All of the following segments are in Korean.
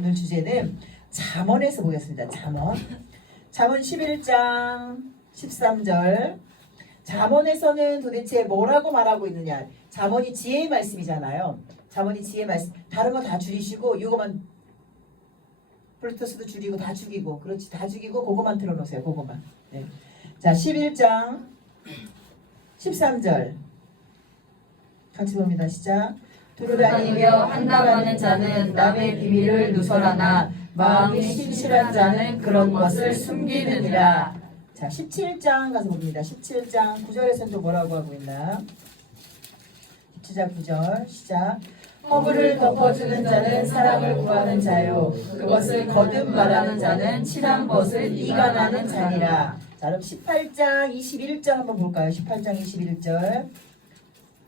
오늘 주제는 잠언에서 보겠습니다. 잠언 11장 13절. 잠언에서는 도대체 뭐라고 말하고 있느냐. 잠언이 지혜의 말씀이잖아요. 잠언이 지혜의 말씀. 다른 거 다 줄이시고 이거만 블루투스도 줄이고 다 죽이고, 그렇지, 다 죽이고 그거만 틀어놓으세요. 그거만. 네. 자, 11장 13절 같이 봅니다. 시작. 두루다니며 한다하는 자는 남의 비밀을 누설하나 마음이 신실한 자는 그런 것을 숨기느니라. 자, 17장 가서 봅니다. 17장 9절에서는 또 뭐라고 하고 있나? 17장 9절 시작. 허물을 덮어주는 자는 사랑을 구하는 자요 그것을 거듭 말하는 자는 친한 것을 이간하는 자니라. 자, 그럼 18장 21절 한번 볼까요? 18장 21절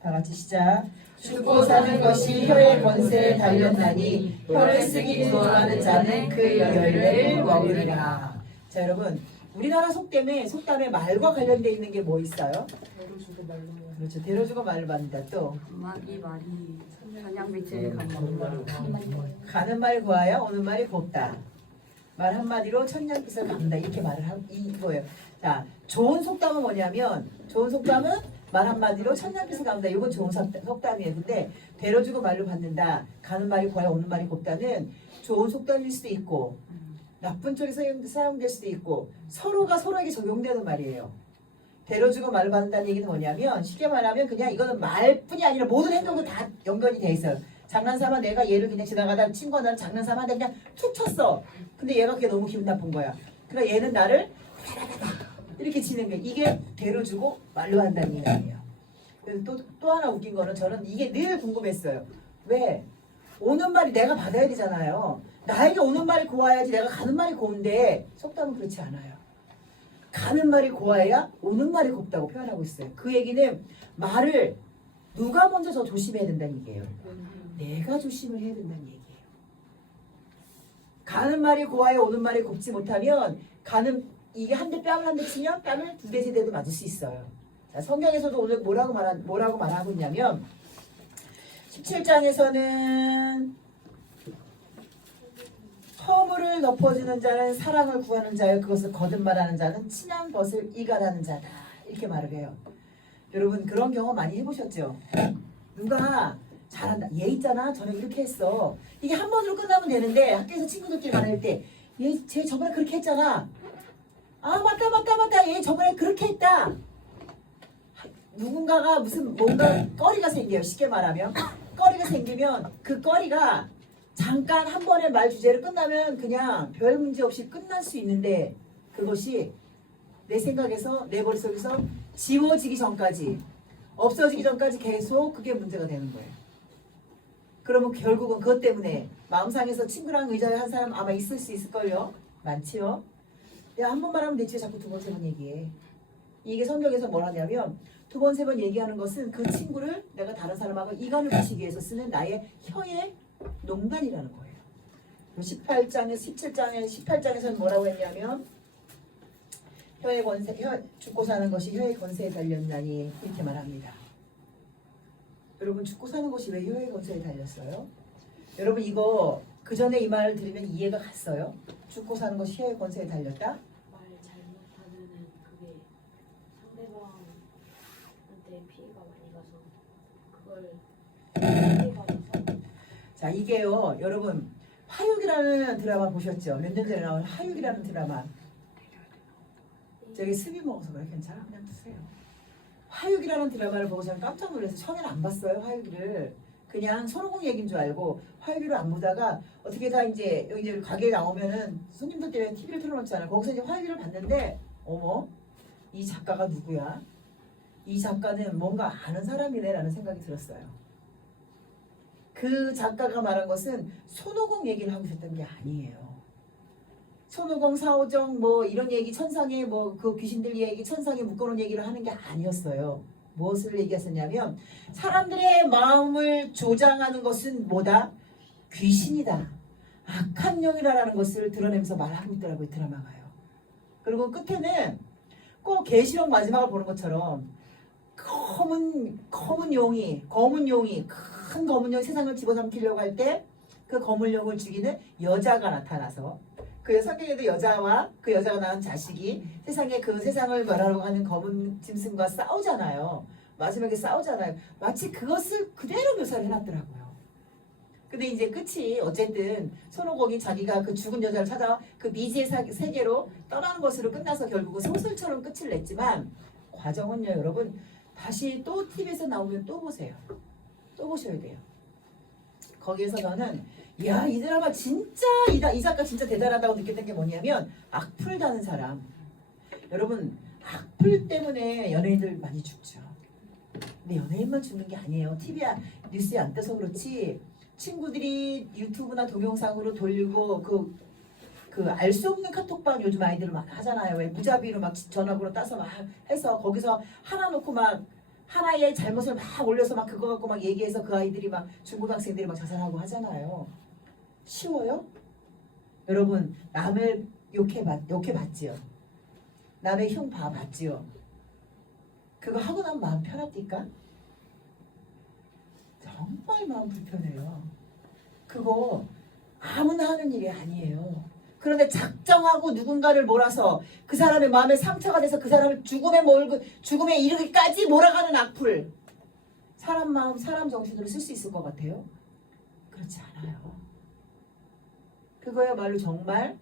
다 같이 시작. 죽고 사는 것이 혀의 권세에 달렸나니 혀를 쓰기 좋아하는 자는 그 열매를 먹으리라. 자, 여러분, 우리나라 속담에 말과 관련되어 있는 게 뭐 있어요? 대로주고 말로. 그렇죠. 대로주고 말로 받는다. 또 이 말이 한양빛을 감는 가는 말이 고와야 오는 말이 곱다. 말 한마디로 천냥빚을 갚는다. 이렇게 말을 한 이거예요. 자, 좋은 속담은 뭐냐면, 좋은 속담은 말 한마디로 천냥빚을 갚는다. 이건 좋은 속담이에요. 근데 대로주고 말로 받는다. 가는 말이 고와야 오는 말이 곱다는 좋은 속담일 수도 있고, 나쁜 쪽에서 사용될 수도 있고, 서로가 서로에게 적용되는 말이에요. 대로주고 말을 받는다는 얘기는 뭐냐면, 쉽게 말하면 그냥 이거는 말뿐이 아니라 모든 행동도 다 연관이 돼 있어요. 장난삼아 내가 얘를 그냥 지나가다 친구가 나를 장난삼아 그냥 툭 쳤어. 근데 얘가 그게 너무 기분 나쁜 거야. 그러니까 얘는 나를 이렇게 치는 게, 이게 대로주고 말로 한다는 얘기예요. 그래서 또 하나 웃긴 거는, 저는 이게 늘 궁금했어요. 왜? 오는 말이 내가 받아야 되잖아요. 나에게 오는 말이 고와야지 내가 가는 말이 고운데, 속담은 그렇지 않아요. 가는 말이 고와야 오는 말이 곱다고 표현하고 있어요. 그 얘기는 말을 누가 먼저 더 조심해야 된다는 얘기예요. 내가 조심을 해야 된다는 얘기예요. 가는 말이 고와야 오는 말이 곱지 못하면, 이게 한 대 뺨을 한 대 치면 뺨을 두 대 세 대도 맞을 수 있어요. 자, 성경에서도 오늘 뭐라고 말하고 있냐면, 17장에서는 허물을 덮어주는 자는 사랑을 구하는 자요 그것을 거듭말하는 자는 친한 것을 이간하는 자다. 이렇게 말을 해요. 여러분, 그런 경험 많이 해보셨죠? 누가 잘한다. 얘 있잖아. 저는 이렇게 했어. 이게 한 번으로 끝나면 되는데, 학교에서 친구들끼리 말할 때, 쟤 저번에 그렇게 했잖아. 아, 맞다. 얘 저번에 그렇게 했다. 누군가가 뭔가 꺼리가 생겨요. 쉽게 말하면. 꺼리가 생기면 그 꺼리가 잠깐 한 번의 말 주제를 끝나면 그냥 별 문제 없이 끝날 수 있는데, 그것이 내 생각에서, 내 머릿속에서 지워지기 전까지, 없어지기 전까지 계속 그게 문제가 되는 거예요. 그러면 결국은 그것 때문에 마음상에서 친구랑 의자에 한 사람 아마 있을 수 있을걸요? 많지요? 내가 한 번 말하면 되지, 자꾸 두 번, 세 번 얘기해. 이게 성경에서 뭘 하냐면, 두 번, 세 번 얘기하는 것은 그 친구를 내가 다른 사람하고 이간을 붙이기 위해서 쓰는 나의 혀의 농간이라는 거예요. 18장에서는 뭐라고 했냐면, 혀의 권세, 죽고 사는 것이 혀의 권세에 달렸나니, 이렇게 말합니다. 여러분, 죽고 사는 것이 왜 혀의 권세에 달렸어요? 여러분, 이거 그 전에 이 말을 들으면 이해가 갔어요? 죽고 사는 것이 혀의 권세에 달렸다? 말 잘못하면은 그게 상대방한테 피해가 많이 가서 그걸 피해받아서. 자, 이게요, 여러분, 화육이라는 드라마 보셨죠? 몇 년 전에 나온 화육이라는 드라마. 저기 습이 먹어서 그래. 괜찮아, 그냥 드세요. 화육이라는 드라마를 보고 저는 깜짝 놀라서, 처음에는 안 봤어요, 화육이를. 그냥 손오공 얘기인 줄 알고 화육이를 안 보다가, 어떻게 다 이제 여기 가게에 나오면은 손님들 때문에 TV를 틀어놓잖아요. 거기서 이제 화육이를 봤는데, 어머, 이 작가가 누구야? 이 작가는 뭔가 아는 사람이네라는 생각이 들었어요. 그 작가가 말한 것은 손오공 얘기를 하고 있었던 게 아니에요. 손오공, 사오정 뭐 이런 얘기, 천상의 뭐 그 귀신들 얘기, 천상에 묶어놓은 얘기를 하는 게 아니었어요. 무엇을 얘기했었냐면, 사람들의 마음을 조장하는 것은 뭐다? 귀신이다. 악한 영이라는 것을 드러내면서 말하고 있더라고요, 드라마가요. 그리고 끝에는 꼭 계시록 마지막을 보는 것처럼 검은 용이 큰 검은 용이 세상을 집어삼키려고 할 때 그 거물령을 죽이는 여자가 나타나서 그 성경에도 여자와 그 여자가 낳은 자식이 세상에 그 세상을 멸하려고 하는 검은 짐승과 싸우잖아요. 마지막에 싸우잖아요. 마치 그것을 그대로 묘사를 해놨더라고요. 근데 이제 끝이 어쨌든 손오공이 자기가 그 죽은 여자를 찾아 그 미지의 세계로 떠나는 것으로 끝나서 결국은 소설처럼 끝을 냈지만 과정은요 여러분 다시 또 TV에서 나오면 또 보세요. 또 보셔야 돼요. 거기에서 저는 야, 이 드라마 진짜 이 작가 진짜 대단하다고 느꼈던 게 뭐냐면 악플다는 사람. 여러분 악플 때문에 연예인들 많이 죽죠. 근데 연예인만 죽는 게 아니에요. TV야 뉴스에 안 떠서 그렇지 친구들이 유튜브나 동영상으로 돌리고 그 알 수 없는 카톡방 요즘 아이들 막 하잖아요. 왜 무자비로 막 전화번호 따서 막 해서 거기서 하나 놓고 막 하나의 잘못을 막 올려서 막 그거 갖고 막 얘기해서 그 아이들이 막 중고등학생들이 막 자살하고 하잖아요. 쉬워요? 여러분 남을 욕해봤지요. 남의 흉 봐봤지요. 그거 하고 나면 마음 편합니까? 정말 마음 불편해요. 그거 아무나 하는 일이 아니에요. 그런데 작정하고 누군가를 몰아서 그 사람의 마음에 상처가 돼서 그 사람을 죽음에 이르기까지 몰아가는 악플. 사람 마음, 사람 정신으로 쓸 수 있을 것 같아요? 그렇지 않아요. 그거야말로 정말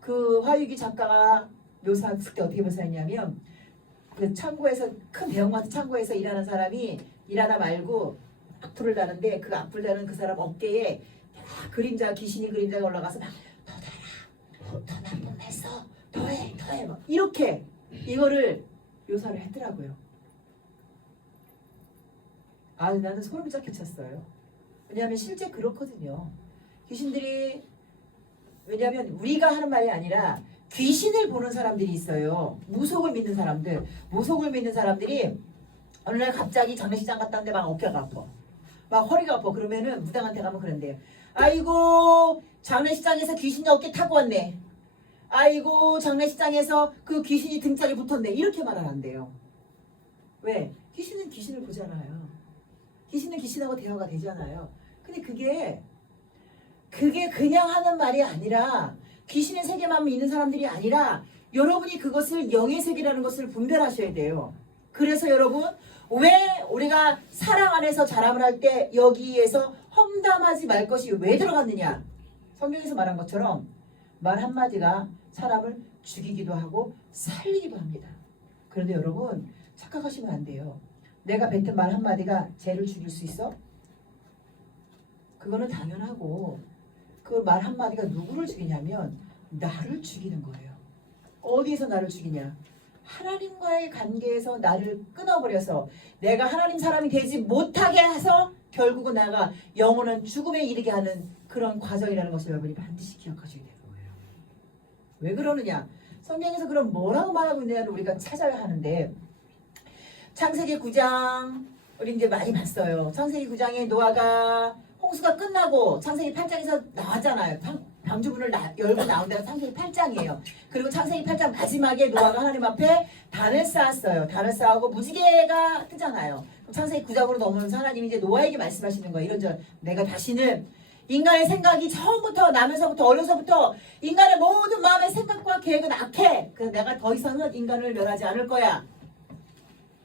그 화유기 작가가 묘사했을 때 어떻게 묘사했냐면 그 창고에서 큰 대형마트 창고에서 일하는 사람이 일하다 말고 악플을 다는데 그 악플 다는 그 사람 어깨에 막 그림자 귀신이 그림자가 올라가서 막 더 나쁜 말 써, 더해 막 이렇게 이거를 묘사를 했더라고요. 아 나는 소름 쫙 끼쳤어요. 왜냐하면 실제 그렇거든요. 귀신들이 왜냐하면 우리가 하는 말이 아니라 귀신을 보는 사람들이 있어요. 무속을 믿는 사람들. 무속을 믿는 사람들이 어느 날 갑자기 장례식장 갔다 왔는데 막 어깨가 아파. 막 허리가 아파. 그러면은 무당한테 가면 그런대요. 아이고 장례식장에서 귀신이 어깨 타고 왔네. 아이고 장례식장에서 그 귀신이 등짝에 붙었네. 이렇게 말을 한대요. 왜? 귀신은 귀신을 보잖아요. 귀신은 귀신하고 대화가 되잖아요. 근데 그게 그냥 하는 말이 아니라 귀신의 세계만 있는 사람들이 아니라 여러분이 그것을 영의 세계라는 것을 분별하셔야 돼요. 그래서 여러분 왜 우리가 사랑 안에서 자람을 할 때 여기에서 험담하지 말 것이 왜 들어갔느냐. 성경에서 말한 것처럼 말 한마디가 사람을 죽이기도 하고 살리기도 합니다. 그런데 여러분 착각하시면 안 돼요. 내가 뱉은 말 한마디가 쟤를 죽일 수 있어? 그거는 당연하고 그 말 한마디가 누구를 죽이냐면 나를 죽이는 거예요. 어디에서 나를 죽이냐? 하나님과의 관계에서 나를 끊어버려서 내가 하나님 사람이 되지 못하게 해서 결국은 나가 영원한 죽음에 이르게 하는 그런 과정이라는 것을 여러분이 반드시 기억하셔야 되는 거예요. 왜 그러느냐? 성경에서 그럼 뭐라고 말하고 있느냐를 우리가 찾아야 하는데 창세기 9장 우리 이제 많이 봤어요. 창세기 9장에 노아가 홍수가 끝나고 창세기 8장에서 나왔잖아요. 방주문을 열고 나온 데가 창세기 8장이에요. 그리고 창세기 8장 마지막에 노아가 하나님 앞에 단을 쌓았어요. 단을 쌓고 무지개가 뜨잖아요. 창세기 9장으로 넘어오면서 하나님이 이제 노아에게 말씀하시는 거예요. 이런저런 내가 다시는 인간의 생각이 처음부터 나면서부터 어려서부터 인간의 모든 마음의 생각과 계획은 악해. 그래서 내가 더 이상은 인간을 멸하지 않을 거야.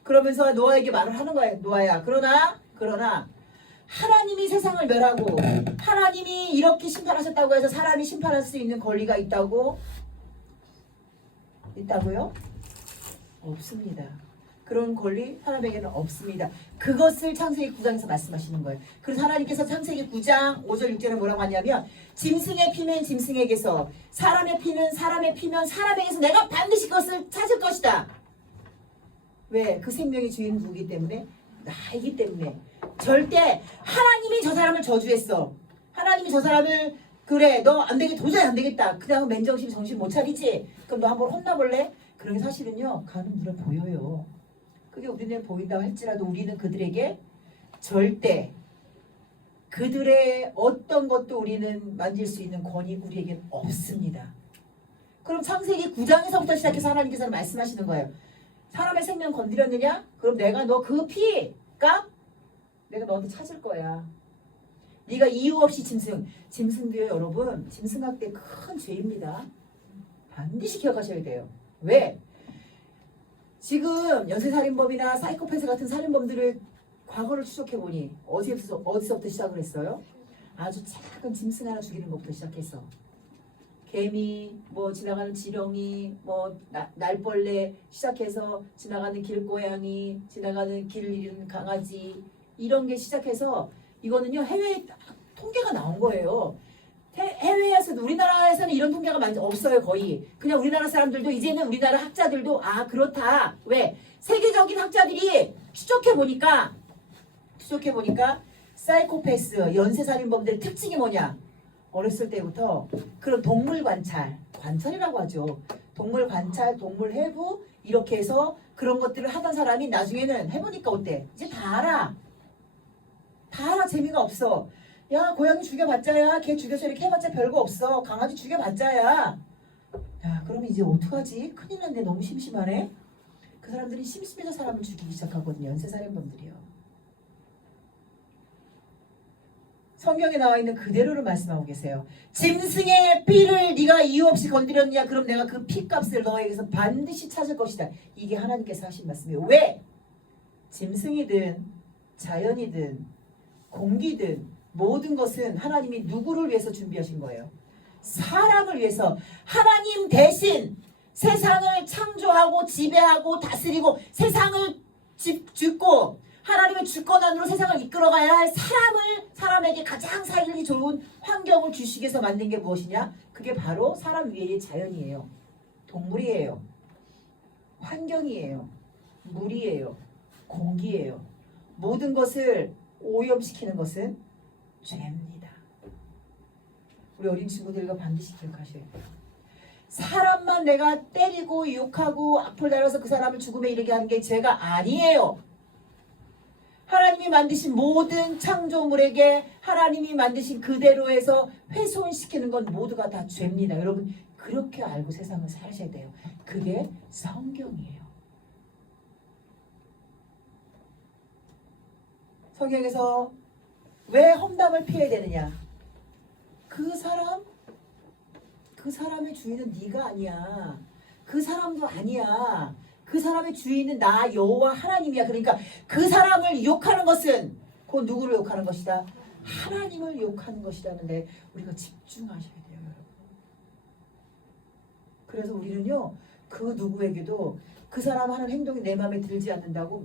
그러면서 노아에게 말을 하는 거예요. 노아야. 그러나 하나님이 세상을 멸하고 하나님이 이렇게 심판하셨다고 해서 사람이 심판할 수 있는 권리가 있다고요? 없습니다. 그런 권리 하나님에게는 없습니다. 그것을 창세기 9장에서 말씀하시는 거예요. 그래서 하나님께서 창세기 9장 5절 6절에 뭐라고 하냐면 짐승의 피면 짐승에게서 사람의 피는 사람의 피면 사람에게서 내가 반드시 그것을 찾을 것이다. 왜? 그 생명의 주인은 누구이기 때문에? 나이기 때문에. 절대 하나님이 저 사람을 저주했어. 하나님이 저 사람을 그래 너 안 되겠다 도저히 안 되겠다. 그냥 맨정신 정신 못 차리지. 그럼 너 한번 혼나볼래? 그런 게 사실은요 가는 눈에 보여요. 그게 우리는 보인다고 할지라도 우리는 그들에게 절대 그들의 어떤 것도 우리는 만질 수 있는 권위 우리에겐 없습니다. 그럼 창세기 9장에서부터 시작해서 하나님께서는 말씀하시는 거예요. 사람의 생명 건드렸느냐? 그럼 내가 너 그 피값 내가 너한테 찾을 거야. 네가 이유 없이 짐승도요 여러분, 짐승학 때 큰 죄입니다. 반드시 기억하셔야 돼요. 왜? 지금 연쇄살인범이나 사이코패스 같은 살인범들을 과거를 추적해보니 어디서부터 시작을 했어요? 아주 작은 짐승 하나 죽이는 것부터 시작했어. 개미, 뭐 지나가는 지렁이, 뭐 날벌레 시작해서 지나가는 길고양이, 지나가는 길 잃은 강아지, 이런 게 시작해서 이거는요 해외에 통계가 나온 거예요. 해외에서도, 우리나라에서는 이런 통계가 많이 없어요. 거의 그냥 우리나라 사람들도, 이제는 우리나라 학자들도 아 그렇다. 왜? 세계적인 학자들이 추적해 보니까 사이코패스, 연쇄살인범들의 특징이 뭐냐? 어렸을 때부터 그런 동물 관찰이라고 하죠. 동물 관찰, 동물 해부, 이렇게 해서 그런 것들을 하던 사람이 나중에는 해보니까 어때? 이제 다 알아. 재미가 없어. 야, 고양이 죽여봤자야, 개 죽여서 이렇게 해봤자 별거 없어. 강아지 죽여봤자야. 야, 그러면 이제 어떡하지? 큰일 났네. 너무 심심하네. 그 사람들이 심심해서 사람을 죽이기 시작하거든요. 연쇄살인범들이요. 성경에 나와 있는 그대로를 말씀하고 계세요. 짐승의 피를 네가 이유 없이 건드렸냐? 그럼 내가 그 피값을 너에게서 반드시 찾을 것이다. 이게 하나님께서 하신 말씀이에요. 왜? 짐승이든 자연이든 공기든 모든 것은 하나님이 누구를 위해서 준비하신 거예요? 사람을 위해서. 하나님 대신 세상을 창조하고 지배하고 다스리고 세상을 짓고 하나님의 주권 안으로 세상을 이끌어가야 할 사람에게 가장 살기 좋은 환경을 주시기 위해서 만든 게 무엇이냐? 그게 바로 사람 위의 자연이에요. 동물이에요. 환경이에요. 물이에요. 공기예요. 모든 것을 오염시키는 것은 죄입니다. 우리 어린 친구들과 반드시 기억하셔야 돼요. 사람만 내가 때리고 욕하고 악플 달아서 그 사람을 죽음에 이르게 하는 게 죄가 아니에요. 하나님이 만드신 모든 창조물에게 하나님이 만드신 그대로에서 훼손시키는 건 모두가 다 죄입니다. 여러분 그렇게 알고 세상을 사셔야 돼요. 그게 성경이에요. 성경에서 왜 험담을 피해야 되느냐? 그 사람의 주인은 네가 아니야. 그 사람도 아니야. 그 사람의 주인은 나 여호와 하나님이야. 그러니까 그 사람을 욕하는 것은 그 누구를 욕하는 것이다? 하나님을 욕하는 것이라는데 우리가 집중하셔야 돼요, 여러분. 그래서 우리는요 그 누구에게도 그 사람 하는 행동이 내 마음에 들지 않는다고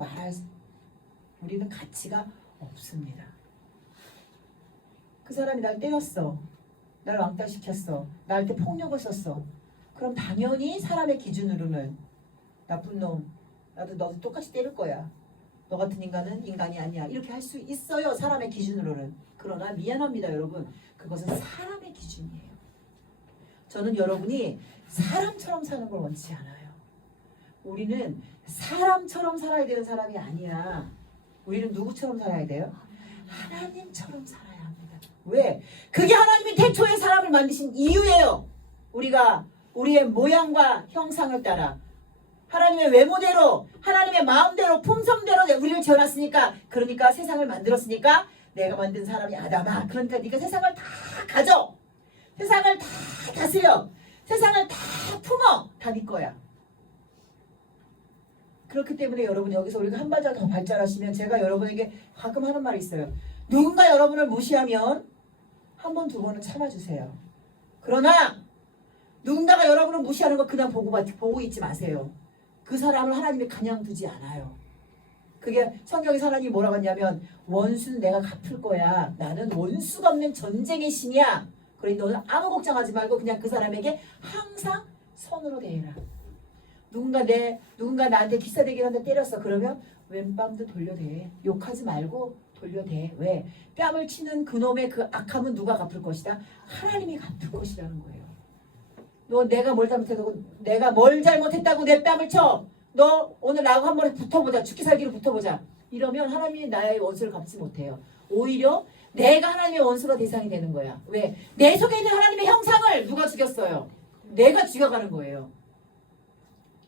우리는 가치가 없습니다. 그 사람이 날 때렸어. 날 왕따시켰어. 나한테 폭력을 썼어. 그럼 당연히 사람의 기준으로는 나쁜 놈, 너도 똑같이 때릴 거야. 너 같은 인간은 인간이 아니야. 이렇게 할 수 있어요. 사람의 기준으로는. 그러나 미안합니다 여러분. 그것은 사람의 기준이에요. 저는 여러분이 사람처럼 사는 걸 원치 않아요. 우리는 사람처럼 살아야 되는 사람이 아니야. 우리는 누구처럼 살아야 돼요? 하나님처럼 살아야 합니다. 왜? 그게 하나님이 태초에 사람을 만드신 이유예요. 우리가 우리의 모양과 형상을 따라 하나님의 외모대로 하나님의 마음대로 품성대로 우리를 지어놨으니까, 그러니까 세상을 만들었으니까 내가 만든 사람이 아담아. 그러니까 네가 세상을 다 가져. 세상을 다 다스려. 세상을 다 품어. 다 네 거야. 그렇기 때문에 여러분 여기서 우리가 한 발짝 더 발전하시면 제가 여러분에게 가끔 하는 말이 있어요. 누군가 여러분을 무시하면 한 번, 두 번은 참아주세요. 그러나 누군가가 여러분을 무시하는 거 그냥 보고 있지 마세요. 그 사람을 하나님이 그냥 두지 않아요. 그게 성경에서 하나님이 뭐라고 했냐면 원수는 내가 갚을 거야. 나는 원수가 없는 전쟁의 신이야. 그러니 너는 아무 걱정하지 말고 그냥 그 사람에게 항상 선으로 대해라. 누군가 나한테 기싸대기를 한대 때렸어. 그러면 왼뺨도 돌려대. 욕하지 말고 돌려대. 왜? 뺨을 치는 그놈의 그 악함은 누가 갚을 것이다? 하나님이 갚을 것이라는 거예요. 너 내가 뭘 잘못했다고 내 뺨을 쳐. 너 오늘 나하고 한 번에 붙어보자. 죽기 살기로 붙어보자. 이러면 하나님이 나의 원수를 갚지 못해요. 오히려 내가 하나님의 원수가 대상이 되는 거야. 왜? 내 속에 있는 하나님의 형상을 누가 죽였어요? 내가 죽여가는 거예요.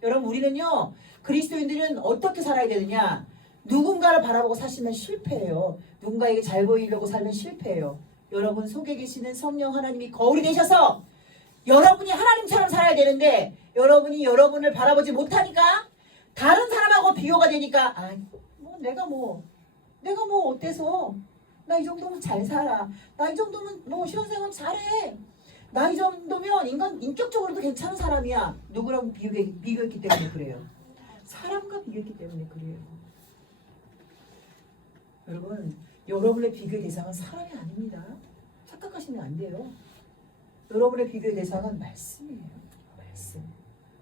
여러분 우리는요 그리스도인들은 어떻게 살아야 되느냐? 누군가를 바라보고 사시면 실패해요. 누군가에게 잘 보이려고 살면 실패해요. 여러분 속에 계시는 성령 하나님이 거울이 되셔서 여러분이 하나님처럼 살아야 되는데 여러분이 여러분을 바라보지 못하니까 다른 사람하고 비교가 되니까 내가 뭐 어때서 나 이 정도면 잘 살아. 나 이 정도면 뭐 신앙생활 잘해. 나 이 정도면 인격적으로도 괜찮은 사람이야. 누구랑 비교했기 때문에 그래요. 사람과 비교했기 때문에 그래요. 여러분, 여러분의 비교의 대상은 사람이 아닙니다. 착각하시면 안 돼요. 여러분의 비교의 대상은 말씀이에요. 말씀.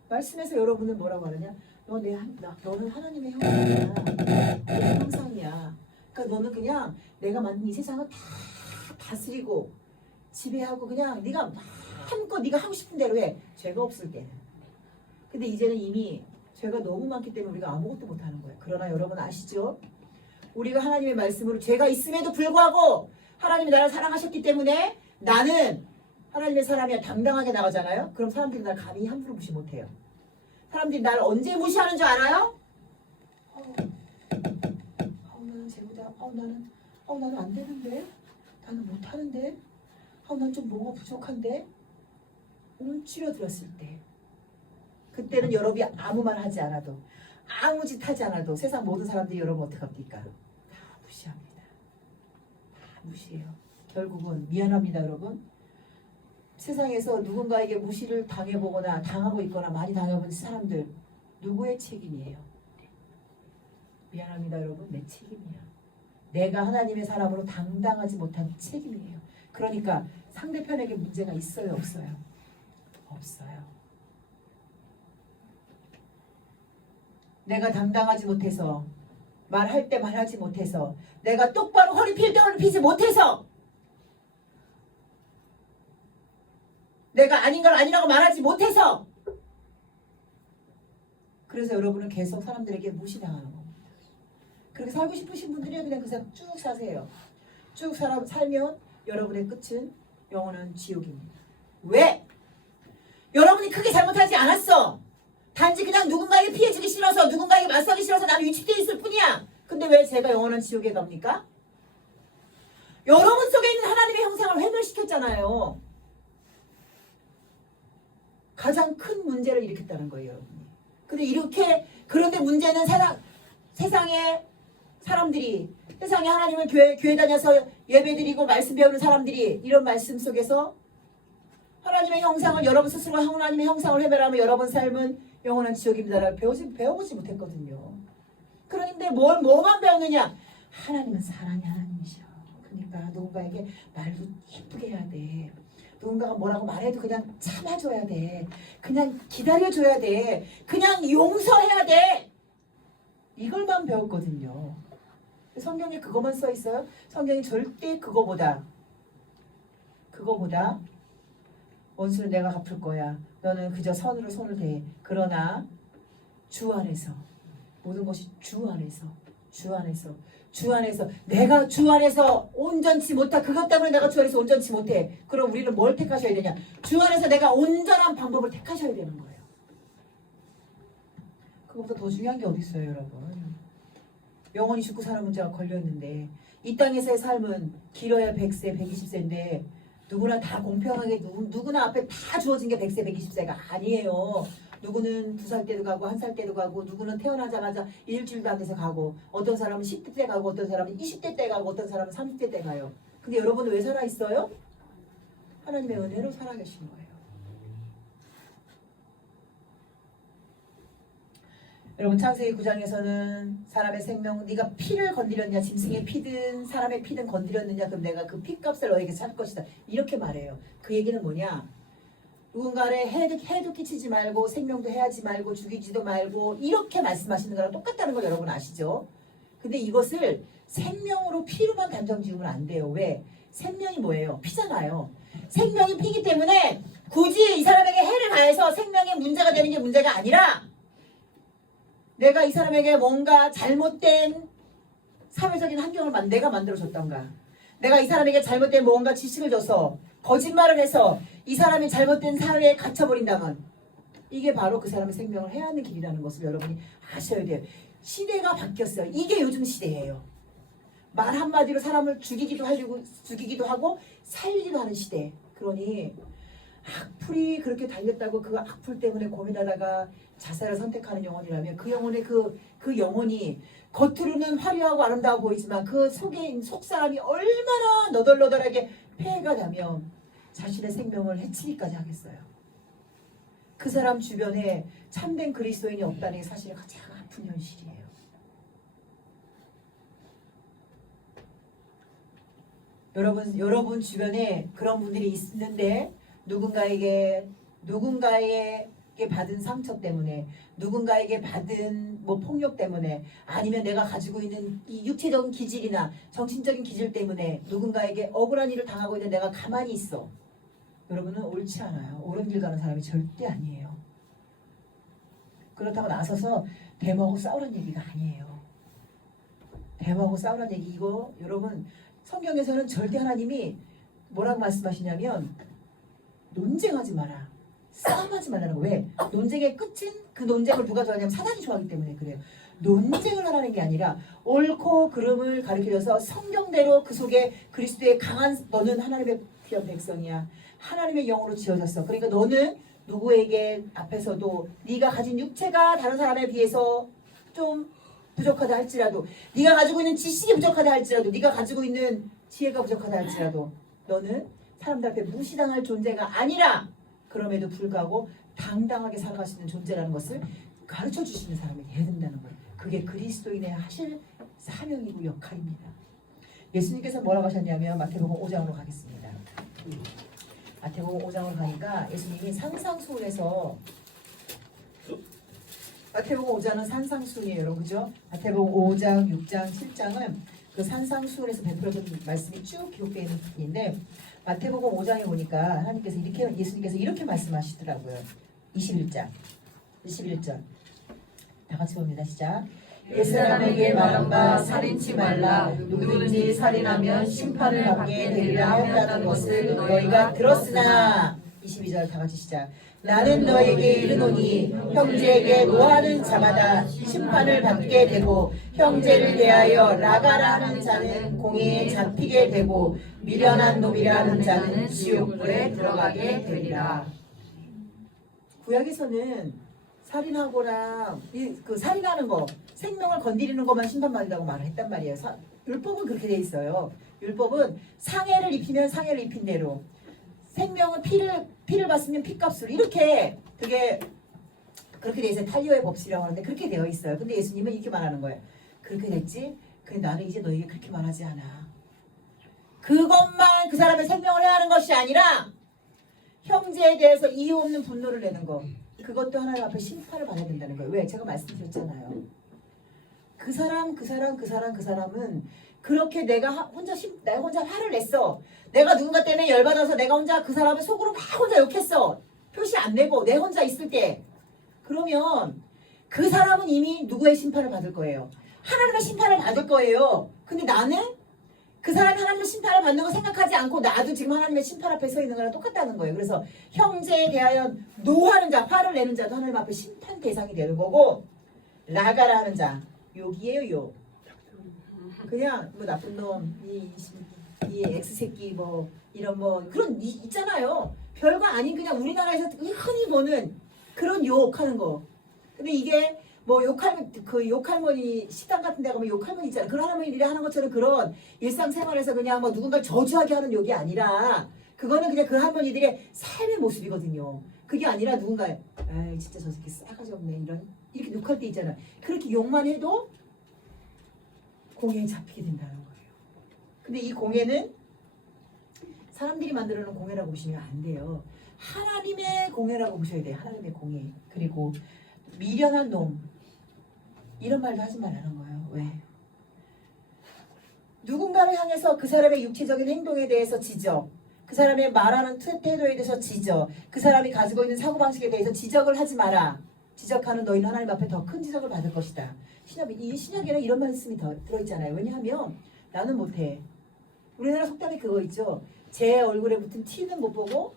말씀에서 여러분은 뭐라고 하느냐? 너는 하나님의 형상이야. 내 형상이야. 그러니까 너는 그냥 내가 만든 이 세상을 다 다스리고 지배하고 그냥 네가 마음껏 네가 하고 싶은 대로 해. 죄가 없을 때는. 근데 이제는 이미 죄가 너무 많기 때문에 우리가 아무것도 못하는 거예요. 그러나 여러분 아시죠? 우리가 하나님의 말씀으로 죄가 있음에도 불구하고 하나님이 나를 사랑하셨기 때문에 나는 하나님의 사람이야 당당하게 나가잖아요. 그럼 사람들이 날 감히 함부로 무시 못해요. 사람들이 나를 언제 무시하는 줄 알아요? 나는 쟤보다 나는 안 되는데 나는 못하는데 난 좀 뭐가 부족한데 움츠려들었을 때 그때는 여러분이 아무 말 하지 않아도 아무 짓 하지 않아도 세상 모든 사람들이 여러분 어떡합니까? 다 무시합니다. 다 무시해요. 결국은 미안합니다 여러분. 세상에서 누군가에게 무시를 당해보거나 당하고 있거나 많이 당해본 사람들 누구의 책임이에요? 미안합니다 여러분. 내 책임이야. 내가 하나님의 사람으로 당당하지 못한 책임이에요. 그러니까 상대편에게 문제가 있어요 없어요? 없어요. 내가 당당하지 못해서 말할 때 말하지 못해서 내가 똑바로 허리 필 때 허리 피지 못해서 내가 아닌 걸 아니라고 말하지 못해서 그래서 여러분은 계속 사람들에게 무시당하는 겁니다. 그렇게 살고 싶으신 분들이 그냥 쭉 사세요. 쭉 살면 여러분의 끝은 영원한 지옥입니다. 왜? 여러분이 크게 잘못하지 않았어. 단지 그냥 누군가에게 피해주기 싫어서 누군가에게 맞서기 싫어서 나는 위축되어 있을 뿐이야. 근데 왜 제가 영원한 지옥에 갑니까? 여러분 속에 있는 하나님의 형상을 회멸시켰잖아요. 가장 큰 문제를 일으켰다는 거예요, 여러분이. 근데 그런데 문제는 세상에 사람들이 세상에 하나님을 교회 다녀서 예배드리고 말씀 배우는 사람들이 이런 말씀 속에서 하나님의 형상을 여러분 스스로 하나님의 형상을 회멸하면 여러분 삶은 영원한 지옥입니다라고 배워보지 못했거든요. 그런데 뭐만 배웠느냐? 하나님은 사랑의 하나님이셔. 그러니까 누군가에게 말도 예쁘게 해야 돼. 누군가가 뭐라고 말해도 그냥 참아줘야 돼. 그냥 기다려줘야 돼. 그냥 용서해야 돼. 이걸만 배웠거든요. 성경에 그것만 써 있어요? 성경이 절대 그거보다 원수는 내가 갚을 거야. 너는 그저 선으로 손을 대. 그러나 주 안에서 모든 것이 주 안에서 내가 주 안에서 온전치 못하 그것 때문에 내가 주 안에서 온전치 못해. 그럼 우리는 뭘 택하셔야 되냐? 주 안에서 내가 온전한 방법을 택하셔야 되는 거예요. 그것보다 더 중요한 게 어디 있어요, 여러분? 영원히 죽고 사는 문제가 걸려있는데 이 땅에서의 삶은 길어야 100세, 120세인데 누구나 다 공평하게 누구나 앞에 다 주어진 게 100세, 120세가 아니에요. 누구는 2살 때도 가고 1살 때도 가고 누구는 태어나자마자 일주일도 안 돼서 가고 어떤 사람은 10대 때 가고 어떤 사람은 20대 때 가고 어떤 사람은 30대 때 가요. 근데 여러분은 왜 살아있어요? 하나님의 은혜로 살아계신 거예요. 여러분 창세기 9장에서는 사람의 생명 네가 피를 건드렸냐 짐승의 피든 사람의 피든 건드렸느냐 그럼 내가 그 피값을 너에게 살 것이다 이렇게 말해요. 그 얘기는 뭐냐? 누군가를 해도 끼치지 말고 생명도 해하지 말고 죽이지도 말고 이렇게 말씀하시는 거랑 똑같다는 걸 여러분 아시죠? 근데 이것을 생명으로 피로만 단정 지으면 안 돼요. 왜? 생명이 뭐예요? 피잖아요. 생명이 피기 때문에 굳이 이 사람에게 해를 가해서 생명에 문제가 되는 게 문제가 아니라 내가 이 사람에게 뭔가 잘못된 사회적인 환경을 내가 만들어줬던가 내가 이 사람에게 잘못된 뭔가 지식을 줘서 거짓말을 해서 이 사람이 잘못된 사회에 갇혀버린다면 이게 바로 그 사람의 생명을 해야 하는 길이라는 것을 여러분이 아셔야 돼요. 시대가 바뀌었어요. 이게 요즘 시대예요. 말 한마디로 사람을 죽이기도 하고 살리기도 하는 시대. 그러니 악플이 그렇게 달렸다고 그 악플 때문에 고민하다가 자살을 선택하는 영혼이라면 그 영혼의 그 영혼이 겉으로는 화려하고 아름다워 보이지만 그 속에 속 사람이 얼마나 너덜너덜하게 폐해가 나면 자신의 생명을 해치기까지 하겠어요. 그 사람 주변에 참된 그리스도인이 없다는 게 사실 가장 아픈 현실이에요. 여러분 주변에 그런 분들이 있는데 누군가에게 받은 상처 때문에 누군가에게 받은 뭐 폭력 때문에 아니면 내가 가지고 있는 이 육체적인 기질이나 정신적인 기질 때문에 누군가에게 억울한 일을 당하고 있는 내가 가만히 있어. 여러분은 옳지 않아요. 옳은 길 가는 사람이 절대 아니에요. 그렇다고 나서서 대모하고 싸우라는 얘기가 아니에요. 대모하고 싸우라는 얘기 이거 여러분 성경에서는 절대 하나님이 뭐라고 말씀하시냐면 논쟁하지 마라. 싸움하지 말라는 거. 왜? 논쟁의 끝은 그 논쟁을 누가 좋아하냐면 사단이 좋아하기 때문에 그래요. 논쟁을 하라는 게 아니라 옳고 그름을 가르쳐줘서 성경대로 그 속에 그리스도의 강한 너는 하나님의 귀한 백성이야. 하나님의 영으로 지어졌어. 그러니까 너는 누구에게 앞에서도 네가 가진 육체가 다른 사람에 비해서 좀 부족하다 할지라도 네가 가지고 있는 지식이 부족하다 할지라도 네가 가지고 있는 지혜가 부족하다 할지라도 너는 사람들 앞에 무시당할 존재가 아니라 그럼에도 불구하고 당당하게 살아갈 수 있는 존재라는 것을 가르쳐 주시는 사람이 되어야 된다는 거예요. 그게 그리스도인의 하실 사명이고 역할입니다. 예수님께서 뭐라고 하셨냐면 마태복음 5장으로 가겠습니다. 마태복음 5장으로 가니까 예수님이 산상수훈에서 마태복음 5장은 산상수훈이에요. 여러분 그죠? 마태복음 5장, 6장, 7장은 그 산상수훈에서 베풀어진 말씀이 쭉 기록되어 있는 부분인데 마태복음 5장에 보니까 하나님께서 예수님께서 이렇게 말씀하시더라고요. 21절 다 같이 봅니다. 시작. 옛사람에게 말한 바 살인치 말라. 누구든지 살인하면 심판을 받게 되리라 하였다는 것을 너희가 들었으나 22절 다 같이 시작. 나는 너에게 이르노니 형제에게 노하는 자마다 심판을 받게 되고 형제를 대하여 라가라 하는 자는 공회에 잡히게 되고 미련한 놈이라 하는 자는 지옥불에 들어가게 되리라. 구약에서는 살인하거나 그 살인하는 거 생명을 건드리는 것만 심판받는다고 말을 했단 말이에요. 율법은 그렇게 돼 있어요. 율법은 상해를 입히면 상해를 입힌 대로 생명은 피를 봤으면 피값으로 이렇게 그게 그렇게 돼 있어요. 탈리오의 법칙이라고 하는데 그렇게 되어 있어요. 근데 예수님은 이렇게 말하는 거예요. 그렇게 됐지? 근데 나는 이제 너에게 그렇게 말하지 않아. 그것만 그 사람의 생명을 해야 하는 것이 아니라 형제에 대해서 이유 없는 분노를 내는 거 그것도 하나님 앞에 심판을 받아야 된다는 거예요. 왜? 제가 말씀드렸잖아요. 그 사람은 그렇게 내가 혼자 화를 냈어. 내가 누군가 때문에 열받아서 내가 혼자 그 사람을 속으로 막 혼자 욕했어. 표시 안 내고 내 혼자 있을 때. 그러면 그 사람은 이미 누구의 심판을 받을 거예요. 하나님의 심판을 받을 거예요. 근데 나는 그 사람이 하나님의 심판을 받는 거 생각하지 않고 나도 지금 하나님의 심판 앞에 서 있는 거랑 똑같다는 거예요. 그래서 형제에 대하여 노하는 자, 화를 내는 자도 하나님 앞에 심판 대상이 되는 거고 라가라 하는 자, 욕이에요, 욕. 그냥 뭐 나쁜 놈, 이 X새끼 뭐 이런 뭐 그런 있잖아요. 별거 아닌 그냥 우리나라에서 흔히 보는 그런 욕하는 거. 근데 이게 뭐 욕할머니 식당 같은 데 가면 욕할머니 있잖아요. 그런 할머니들이 하는 것처럼 그런 일상생활에서 그냥 뭐 누군가 저주하게 하는 욕이 아니라 그거는 그냥 그 할머니들의 삶의 모습이거든요. 그게 아니라 누군가 아이 진짜 저 새끼 싸가지 없네 이렇게 욕할 때 있잖아요. 그렇게 욕만 해도 공예에 잡히게 된다는 거예요. 근데 이 공예는 사람들이 만들어 놓은 공예라고 보시면 안 돼요. 하나님의 공예라고 보셔야 돼요. 하나님의 공예. 그리고 미련한 놈 이런 말도 하지 말라는 거예요. 왜? 누군가를 향해서 그 사람의 육체적인 행동에 대해서 지적, 그 사람의 말하는 태도에 대해서 지적, 그 사람이 가지고 있는 사고방식에 대해서 지적을 하지 마라. 지적하는 너희는 하나님 앞에 더 큰 지적을 받을 것이다. 이 신약에는 이런 말씀이 더 들어있잖아요. 왜냐하면 나는 못해. 우리나라 속담에 그거 있죠. 제 얼굴에 붙은 티는 못 보고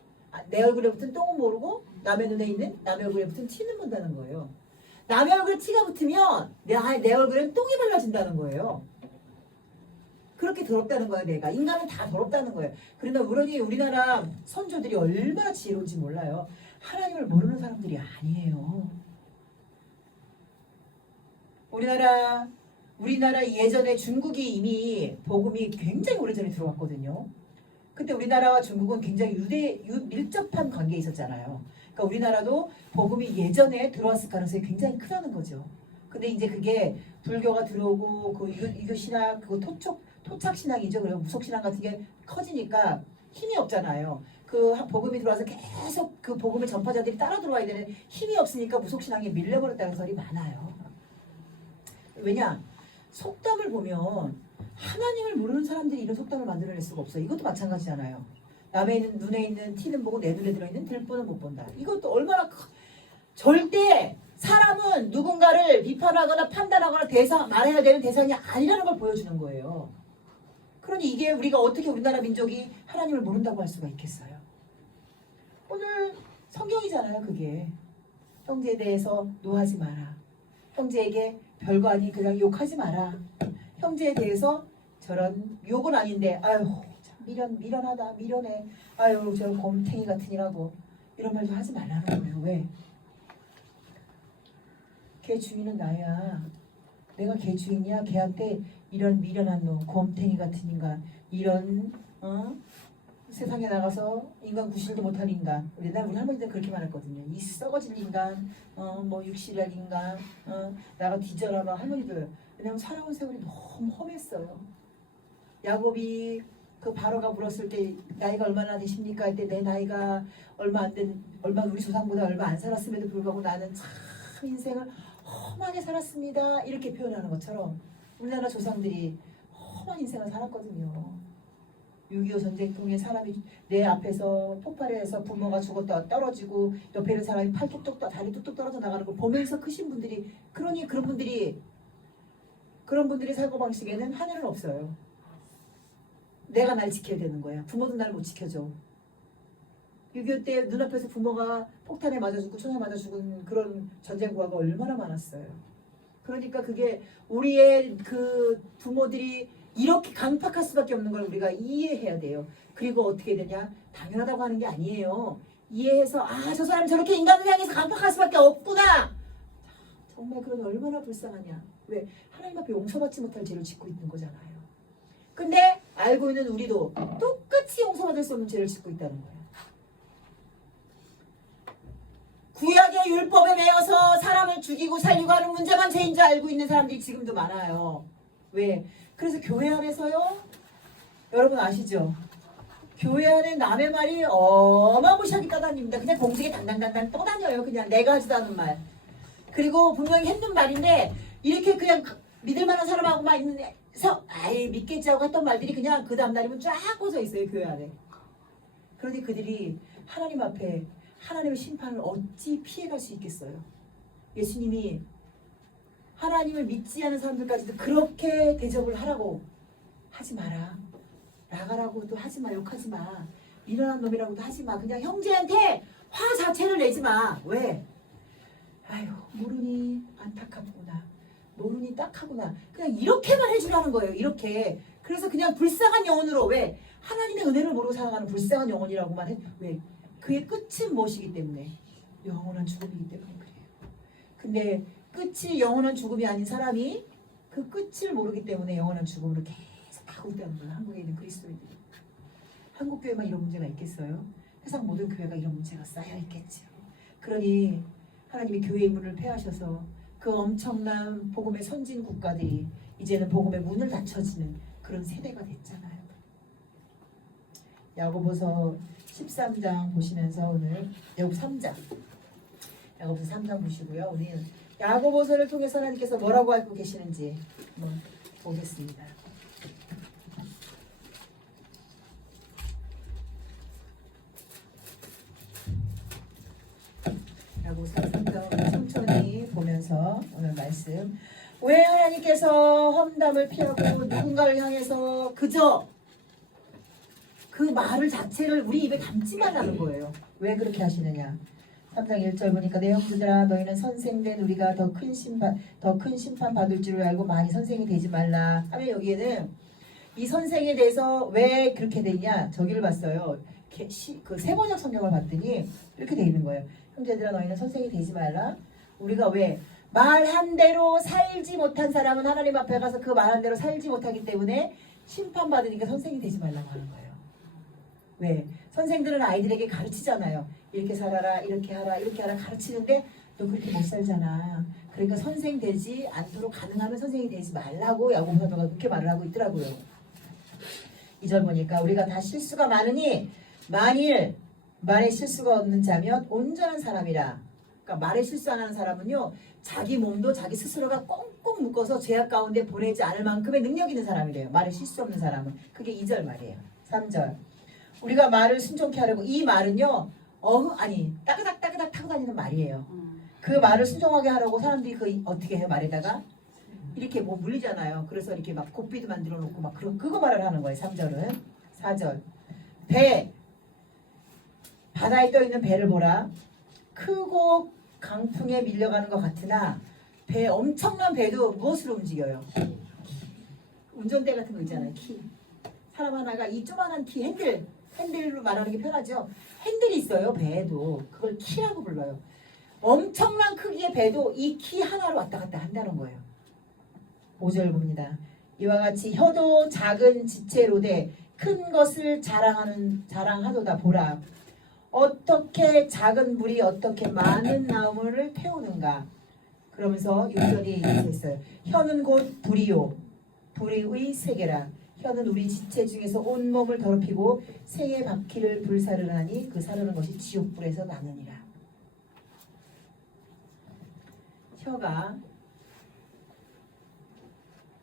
내 얼굴에 붙은 똥은 모르고 남의 눈에 있는 남의 얼굴에 붙은 티는 본다는 거예요. 남의 얼굴에 티가 붙으면 내 얼굴엔 똥이 발라진다는 거예요. 그렇게 더럽다는 거예요. 내가. 인간은 다 더럽다는 거예요. 그러나 우리나라 선조들이 얼마나 지혜로운지 몰라요. 하나님을 모르는 사람들이 아니에요. 우리나라 예전에 중국이 이미 복음이 굉장히 오래전에 들어왔거든요. 그때 우리나라와 중국은 굉장히 밀접한 관계에 있었잖아요. 그러니까 우리나라도 복음이 예전에 들어왔을 가능성이 굉장히 크다는 거죠. 근데 이제 그게 불교가 들어오고 그 유교 신학, 그 토착 신앙이죠. 그리고 무속 신앙 같은 게 커지니까 힘이 없잖아요. 그 복음이 들어와서 계속 그 복음의 전파자들이 따라 들어와야 되는 힘이 없으니까 무속 신앙에 밀려버렸다는 설이 많아요. 왜냐? 속담을 보면 하나님을 모르는 사람들이 이런 속담을 만들어낼 수가 없어요. 이것도 마찬가지잖아요. 남의 눈에 있는 티는 보고 내 눈에 들어있는 들보는 못 본다. 이것도 얼마나 절대 사람은 누군가를 비판하거나 판단하거나 말해야 되는 대상이 아니라는 걸 보여주는 거예요. 그러니 이게 우리가 어떻게 우리나라 민족이 하나님을 모른다고 할 수가 있겠어요. 오늘 성경이잖아요. 그게. 형제에 대해서 노하지 마라. 형제에게 별거 아닌 그냥 욕하지 마라. 형제에 대해서 저런 욕은 아닌데 아유 참 미련하다 미련해 아유 저 곰탱이 같으니라고 이런 말도 하지 말라는 거예요. 왜? 걔 주인은 나야. 내가 걔 주인이야. 걔한테 이런 미련한 놈 곰탱이 같은 인간 이런 세상에 나가서 인간 구실도 못할 인간. 우리 할머니들 그렇게 말했거든요. 이 썩어질 인간, 뭐 육실할 인간, 나가 뒤져라 막 할머니들. 왜냐면 살아온 세월이 너무 험했어요. 야곱이 그 바로가 물었을 때 나이가 얼마나 되십니까? 할 때 내 나이가 얼마 우리 조상보다 얼마 안 살았음에도 불구하고 나는 참 인생을 험하게 살았습니다. 이렇게 표현하는 것처럼 우리나라 조상들이 험한 인생을 살았거든요. 6.25 전쟁 통에 사람이 내 앞에서 폭발해서 부모가 죽었다 떨어지고 옆에 있는 사람이 팔 뚝뚝 다리 뚝뚝 떨어져 나가는 걸 보면서 크신 분들이 그런 분들이 사고방식에는 하늘은 없어요. 내가 날 지켜야 되는 거야. 부모도 날 못 지켜줘. 6.25 때 눈앞에서 부모가 폭탄에 맞아 죽고 총에 맞아 죽은 그런 전쟁 고아가 얼마나 많았어요. 그러니까 그게 우리의 그 부모들이 이렇게 강팍할 수밖에 없는 걸 우리가 이해해야 돼요. 그리고 어떻게 되냐? 당연하다고 하는 게 아니에요. 이해해서 저 사람이 저렇게 인간을 향해서 강팍할 수밖에 없구나. 정말 그러면 얼마나 불쌍하냐. 왜? 하나님 앞에 용서받지 못할 죄를 짓고 있는 거잖아요. 근데 알고 있는 우리도 똑같이 용서받을 수 없는 죄를 짓고 있다는 거예요. 구약의 율법에 매여서 사람을 죽이고 살리고 하는 문제만 죄인 줄 알고 있는 사람들이 지금도 많아요. 왜? 그래서 교회 안에서요. 여러분 아시죠? 교회 안에 남의 말이 어마무시하게 떠다닙니다. 그냥 공중에 당당당당 떠다녀요. 그냥 내가 하지도 않은 말. 그리고 분명히 했는 말인데 이렇게 그냥 믿을 만한 사람하고 막 있는데서 믿겠지 하고 했던 말들이 그냥 그 다음날이면 쫙 꽂아 있어요. 교회 안에. 그러니 그들이 하나님 앞에 하나님의 심판을 어찌 피해갈 수 있겠어요? 예수님이 하나님을 믿지 않은 사람들까지도 그렇게 대접을 하라고 하지 마라. 나가라고도 하지 마. 욕하지 마. 미련한 놈이라고도 하지 마. 그냥 형제한테 화 자체를 내지 마. 왜? 아유 모르니 안타깝구나. 모르니 딱하구나. 그냥 이렇게만 해주라는 거예요. 이렇게. 그래서 그냥 불쌍한 영혼으로 왜? 하나님의 은혜를 모르고 살아가는 불쌍한 영혼이라고만 해. 왜? 그의 끝은 무엇이기 때문에? 영원한 죽음이기 때문에 그래요. 근데 끝이 영원한 죽음이 아닌 사람이 그 끝을 모르기 때문에 영원한 죽음으로 계속 가고 있다는 거예요. 한국에 있는 그리스도인들이. 한국 교회만 이런 문제가 있겠어요? 세상 모든 교회가 이런 문제가 쌓여 있겠죠. 그러니 하나님이 교회의 문을 폐하셔서 그 엄청난 복음의 선진 국가들이 이제는 복음의 문을 닫혀지는 그런 세대가 됐잖아요. 야고보서 13장 보시면서 오늘 야고보서 3장 보시고요. 우리는 야고보서를 통해서 하나님께서 뭐라고 알고 계시는지 한번 보겠습니다. 야고보서 3장 천천히 보면서 오늘 말씀. 왜 하나님께서 험담을 피하고 누군가를 향해서 그저 그 말을 자체를 우리 입에 담지 말라는 거예요. 왜 그렇게 하시느냐? 3장 1절 보니까 내 형제들아 너희는 선생된 우리가 더 큰 심판 받을 줄을 알고 많이 선생이 되지 말라 하면 여기에는 이 선생에 대해서 왜 그렇게 되냐 저기를 봤어요. 그 세번역 성경을 봤더니 이렇게 돼 있는 거예요. 형제들아 너희는 선생이 되지 말라. 우리가 왜 말한 대로 살지 못한 사람은 하나님 앞에 가서 그 말한 대로 살지 못하기 때문에 심판받으니까 선생이 되지 말라고 하는 거예요. 왜? 선생들은 아이들에게 가르치잖아요. 이렇게 살아라, 이렇게 하라, 이렇게 하라 가르치는데 너 그렇게 못 살잖아. 그러니까 선생 되지 않도록 가능하면 선생이 되지 말라고 야고보 사도가 그렇게 말을 하고 있더라고요. 2절 보니까 우리가 다 실수가 많으니 만일 말에 실수가 없는 자면 온전한 사람이라. 그러니까 말에 실수 안 하는 사람은요. 자기 몸도 자기 스스로가 꽁꽁 묶어서 죄악 가운데 보내지 않을 만큼의 능력 있는 사람이래요. 말에 실수 없는 사람은. 그게 2절 말이에요. 3절. 우리가 말을 순종케 하려고 이 말은요. 따그닥 타고 다니는 말이에요. 그 말을 순종하게 하려고 사람들이 그 어떻게 해요? 말에다가 이렇게 뭐 물리잖아요. 그래서 이렇게 막 고삐도 만들어 놓고 막 그거 말을 하는 거예요. 3절은. 4절. 배. 바다에 떠 있는 배를 보라. 크고 강풍에 밀려가는 것 같으나 배 엄청난 배도 무엇으로 움직여요? 운전대 같은 거 있잖아요. 키. 사람 하나가 이 조만한 키 핸들로 말하는 게 편하죠. 핸들이 있어요. 배에도. 그걸 키라고 불러요. 엄청난 크기의 배도 이 키 하나로 왔다 갔다 한다는 거예요. 5절 봅니다. 이와 같이 혀도 작은 지체로되 큰 것을 자랑하도다 보라. 어떻게 작은 불이 어떻게 많은 나무를 태우는가. 그러면서 6절이 이렇게 있어요. 혀는 곧 불이요 불의 세계라. 혀는 우리 지체 중에서 온몸을 더럽히고 새의 바퀴를 불사르나니 그 사르는 것이 지옥불에서 나느니라. 혀가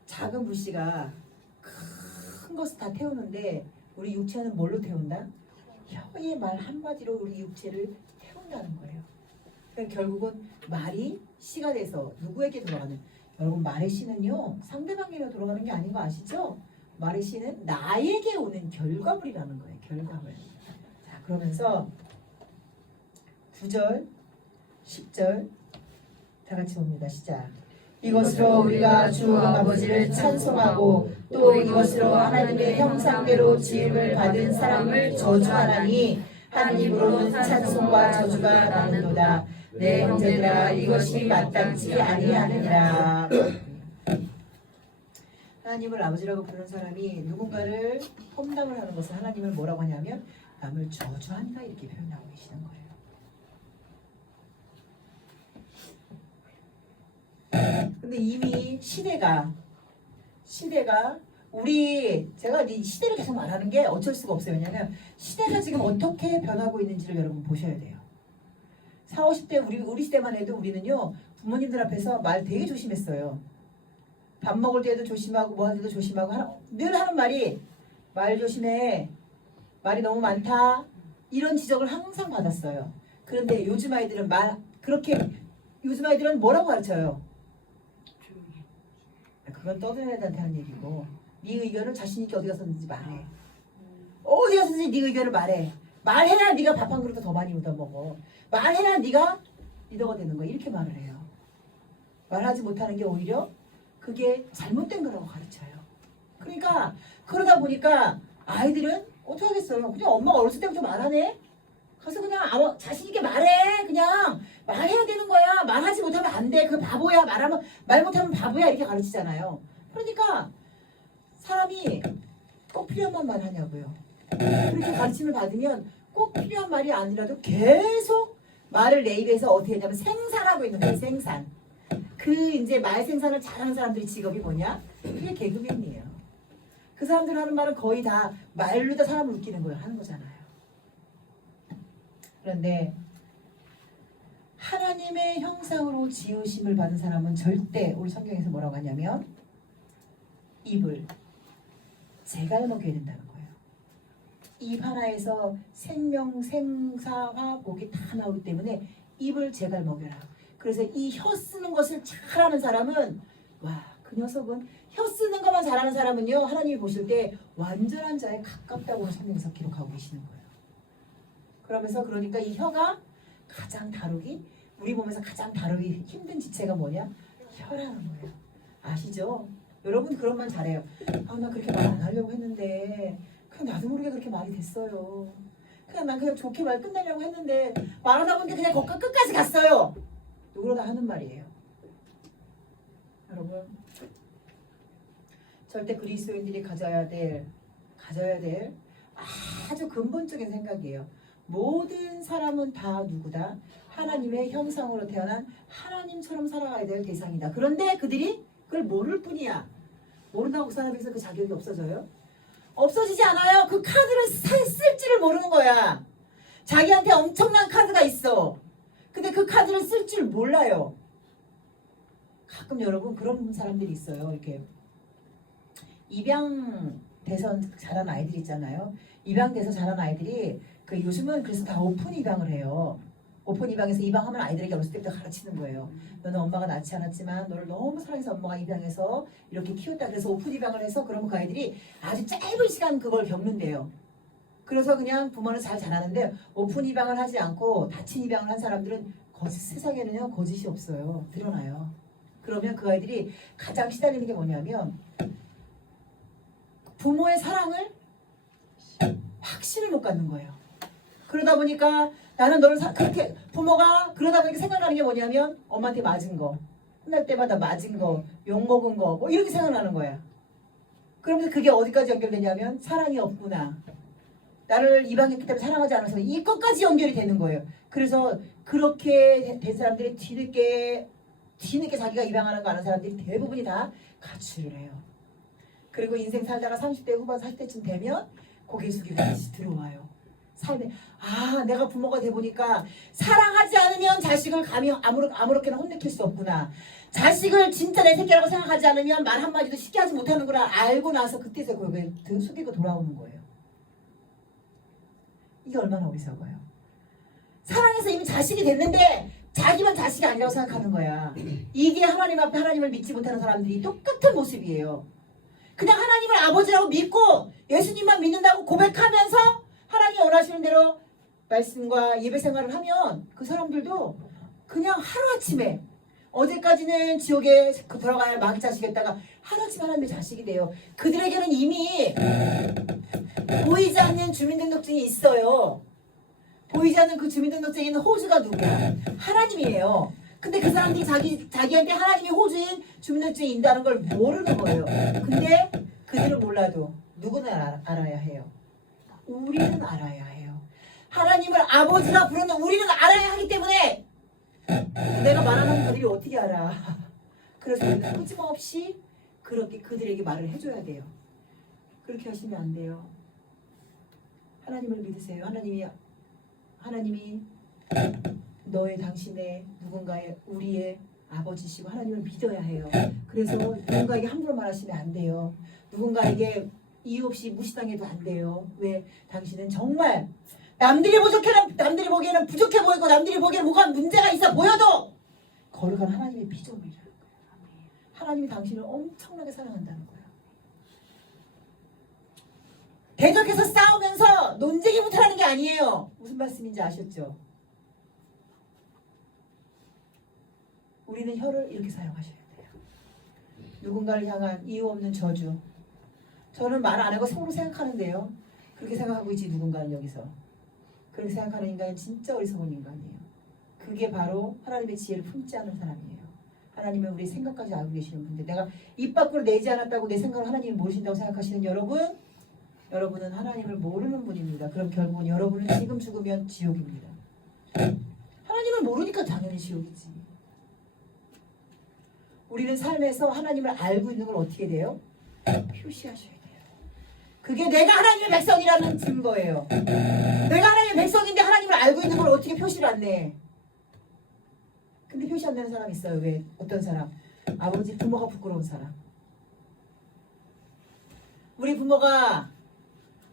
작은 불씨가 큰 것을 다 태우는데 우리 육체는 뭘로 태운다? 혀의 말 한마디로 우리 육체를 태운다는 거예요. 그러니까 결국은 말이 씨가 돼서 누구에게 들어가는? 여러분 말의 씨는요 상대방에게 들어가는 게 아닌 거 아시죠? 말의 씨는 나에게 오는 결과물이라는 거예요. 결과물. 자 그러면서 9절 10절 다 같이 봅니다. 시작. 이것으로 우리가 주 아버지를 찬송하고 또 이것으로 하나님의 형상대로 지음을 받은 사람을 저주하나니 한 입으로는 찬송과 저주가 나는도다. 내 형제들아 이것이 마땅치 아니하느니라. 하나님을 아버지라고 부르는 사람이 누군가를 험담을 하는 것은 하나님을 뭐라고 하냐면 남을 저주한다 이렇게 표현하고 계시는 거예요. 근데 이미 시대가 제가 이 시대를 계속 말하는 게 어쩔 수가 없어요. 왜냐하면 시대가 지금 어떻게 변하고 있는지를 여러분 보셔야 돼요. 40, 50대 우리 시대만 해도 우리는요 부모님들 앞에서 말 되게 조심했어요. 밥 먹을 때도 조심하고 뭐 할 때도 조심하고 늘 하는 말이 말 조심해. 말이 너무 많다. 이런 지적을 항상 받았어요. 그런데 요즘 아이들은 요즘 아이들은 뭐라고 가르쳐요? 그건 떠드는 애들한테 하는 얘기고 네 의견을 자신 있게 어디 가서든지 말해. 어디 가서든지 네 의견을 말해. 말해야 네가 밥 한 그릇 더 많이 얻어먹어. 말해야 네가 리더가 되는 거야. 이렇게 말을 해요. 말하지 못하는 게 오히려 그게 잘못된 거라고 가르쳐요. 그러니까 그러다 보니까 아이들은 어떻게 하겠어요. 그냥 엄마가 어렸을 때부터 말하네. 가서 그냥 자신 있게 말해. 그냥 말해야 되는 거야. 말하지 못하면 안 돼. 그 바보야. 말 못하면 바보야. 이렇게 가르치잖아요. 그러니까 사람이 꼭 필요한 말 하냐고요. 그렇게 가르침을 받으면 꼭 필요한 말이 아니라도 계속 말을 내 입에서 어떻게 했냐면 생산하고 있는 거예요. 생산. 그 이제 말 생산을 잘하는 사람들의 직업이 뭐냐? 그게 개그맨이에요. 그 사람들 하는 말은 거의 다 말로 다 사람을 웃기는 거예요. 하는 거잖아요. 그런데 하나님의 형상으로 지으심을 받은 사람은 절대 우리 성경에서 뭐라고 하냐면 입을 제갈먹여야 된다는 거예요. 입 하나에서 생명, 생사와 복이 다 나오기 때문에 입을 제갈먹여라. 그래서 이 혀 쓰는 것을 잘하는 사람은 그 녀석은 혀 쓰는 것만 잘하는 사람은요 하나님이 보실 때 완전한 자에 가깝다고 성경에서 기록하고 계시는 거예요. 그러니까 이 혀가 가장 다루기 우리 몸에서 가장 다루기 힘든 지체가 뭐냐? 혀라는 거예요. 아시죠? 여러분 그런 말 잘해요. 아 나 그렇게 말 안 하려고 했는데 그냥 나도 모르게 그렇게 말이 됐어요. 그냥 난 그냥 좋게 말 끝내려고 했는데 말하다 보니까 그냥 거기까 끝까지 갔어요. 누구나 다 하는 말이에요. 여러분 절대 그리스도인들이 가져야 될 아주 근본적인 생각이에요. 모든 사람은 다 누구다? 하나님의 형상으로 태어난 하나님처럼 살아가야 될 대상이다. 그런데 그들이 그걸 모를 뿐이야. 모른다고 그 사람에서 그 자격이 없어져요? 없어지지 않아요. 그 카드를 쓸지를 모르는 거야. 자기한테 엄청난 카드가 있어. 근데 그 카드를 쓸 줄 몰라요. 가끔 여러분 그런 사람들이 있어요. 이렇게 입양돼서 자란 아이들 있잖아요. 입양돼서 자란 아이들이 그 요즘은 그래서 다 오픈 입양을 해요. 오픈 입양에서 입양하면 아이들에게 어렸을 때부터 가르치는 거예요. 너는 엄마가 낳지 않았지만 너를 너무 사랑해서 엄마가 입양해서 이렇게 키웠다. 그래서 오픈 입양을 해서 그러면 그 아이들이 아주 짧은 시간 그걸 겪는데요. 그래서 그냥 부모는 잘 자라는데 오픈 입양을 하지 않고 닫힌 입양을 한 사람들은 세상에는요 거짓이 없어요. 드러나요. 그러면 그 아이들이 가장 시달리는 게 뭐냐면 부모의 사랑을 확신을 못 갖는 거예요. 그러다 보니까 나는 너를 그렇게 부모가 그러다 보니까 생각나는 게 뭐냐면 엄마한테 맞은 거, 혼날 때마다 맞은 거, 욕 먹은 거, 뭐 이렇게 생각나는 거야. 그러면서 그게 어디까지 연결되냐면 사랑이 없구나. 나를 입양했기 때문에 사랑하지 않아서 이것까지 연결이 되는 거예요. 그래서 그렇게 된 사람들이 뒤늦게 자기가 입양하는 거 아는 사람들이 대부분이 다 가출을 해요. 그리고 인생 살다가 30대 후반 40대쯤 되면 고개 숙이고 다시 들어와요. 삶에 내가 부모가 돼 보니까 사랑하지 않으면 자식을 감히 아무렇게나 혼내킬 수 없구나. 자식을 진짜 내 새끼라고 생각하지 않으면 말 한마디도 쉽게 하지 못하는구나 알고 나서 그때서 고개 숙이고 돌아오는 거예요. 이게 얼마나 어리석어요. 사랑해서 이미 자식이 됐는데 자기만 자식이 아니라고 생각하는 거야. 이게 하나님 앞에 하나님을 믿지 못하는 사람들이 똑같은 모습이에요. 그냥 하나님을 아버지라고 믿고 예수님만 믿는다고 고백하면서 하나님이 원하시는 대로 말씀과 예배 생활을 하면 그 사람들도 그냥 하루아침에 어제까지는 지옥에 들어가야 마귀 자식이었다가 하루아침에 하나님의 자식이 돼요. 그들에게는 이미 보이지 않는 주민등록증이 있어요. 보이지 않는 그 주민등록증에 있는 호주가 누구야? 하나님이에요. 근데 그 사람들이 자기한테 하나님이 호주인 주민등록증이 있다는 걸 모르는 거예요. 근데 그들은 몰라도 누구는 알아야 해요. 우리는 알아야 해요. 하나님을 아버지라 부르는 우리는 알아야 하기 때문에 내가 말하는 그들이 어떻게 알아? 그래서 우리는 끊임없이 그렇게 그들에게 말을 해줘야 돼요. 그렇게 하시면 안 돼요. 하나님을 믿으세요. 하나님이 너의 당신의 누군가의 우리의 아버지시고 하나님을 믿어야 해요. 그래서 누군가에게 함부로 말하시면 안 돼요. 누군가에게 이유 없이 무시당해도 안 돼요. 왜? 당신은 정말 남들이 보기에는 부족해 보이고 남들이 보기에는 뭐가 문제가 있어 보여도 거룩한 하나님의 피조물이라는 거예요. 하나님이 당신을 엄청나게 사랑한다는 거예요. 대적해서 싸우면서 논쟁이부터 하는 게 아니에요. 무슨 말씀인지 아셨죠? 우리는 혀를 이렇게 사용하셔야 돼요. 누군가를 향한 이유 없는 저주. 저는 말 안 하고 속으로 생각하는데요. 그렇게 생각하고 있지 누군가는 여기서. 그렇게 생각하는 인간은 진짜 어리석은 인간이에요. 그게 바로 하나님의 지혜를 품지 않은 사람이에요. 하나님은 우리 생각까지 알고 계시는 분들. 내가 입 밖으로 내지 않았다고 내 생각을 하나님이 모르신다고 생각하시는 여러분은 하나님을 모르는 분입니다. 그럼 결국은 여러분은 지금 죽으면 지옥입니다. 하나님을 모르니까 당연히 지옥이지. 우리는 삶에서 하나님을 알고 있는 걸 어떻게 돼요? 표시하셔야 돼요. 그게 내가 하나님의 백성이라는 증거예요. 내가 하나님의 백성인데 하나님을 알고 있는 걸 어떻게 표시를 안 내? 근데 표시 안 내는 사람 있어요. 왜? 어떤 사람? 아버지 부모가 부끄러운 사람. 우리 부모가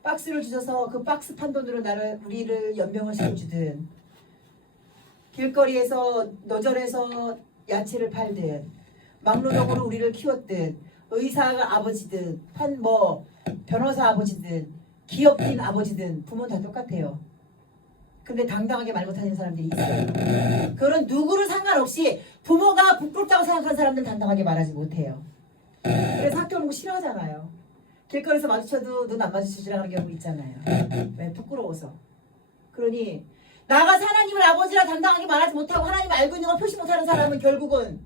박스를 주셔서 그 박스 판돈으로 우리를 연명을 시켜주든 길거리에서 너절해서 야채를 팔든 막노동으로 우리를 키웠든 의사가 아버지든 변호사 아버지든 기업인 아버지든 부모는 다 똑같아요. 근데 당당하게 말 못하는 사람들이 있어요. 그런 누구를 상관없이 부모가 부끄럽다고 생각하는 사람들은 당당하게 말하지 못해요. 그래서 학교 오는 거 싫어하잖아요. 길거리에서 마주쳐도 눈 안 마주치지라는 경우 있잖아요. 왜? 부끄러워서. 그러니 나가 하나님을 아버지라 당당하게 말하지 못하고 하나님 알고 있는 걸 표시 못하는 사람은 결국은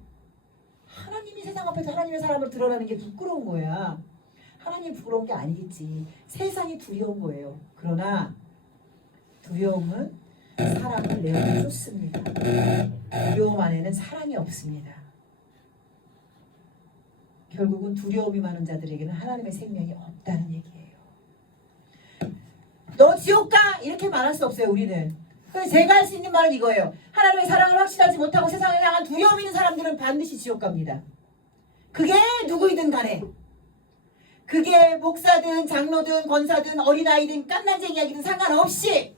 하나님이 세상 앞에서 하나님의 사람을 드러나는 게 부끄러운 거야. 하나님 부끄러운 게 아니겠지. 세상이 두려운 거예요. 그러나 두려움은 사랑을 내어 쫓습니다. 두려움 안에는 사랑이 없습니다. 결국은 두려움이 많은 자들에게는 하나님의 생명이 없다는 얘기예요. 너 지옥 가! 이렇게 말할 수 없어요, 우리는. 그래서 제가 할 수 있는 말은 이거예요. 하나님의 사랑을 확신하지 못하고 세상을 향한 두려움 있는 사람들은 반드시 지옥 갑니다. 그게 누구이든 간에. 그게 목사든 장로든 권사든 어린아이든 깐난쟁이 이야기든 상관없이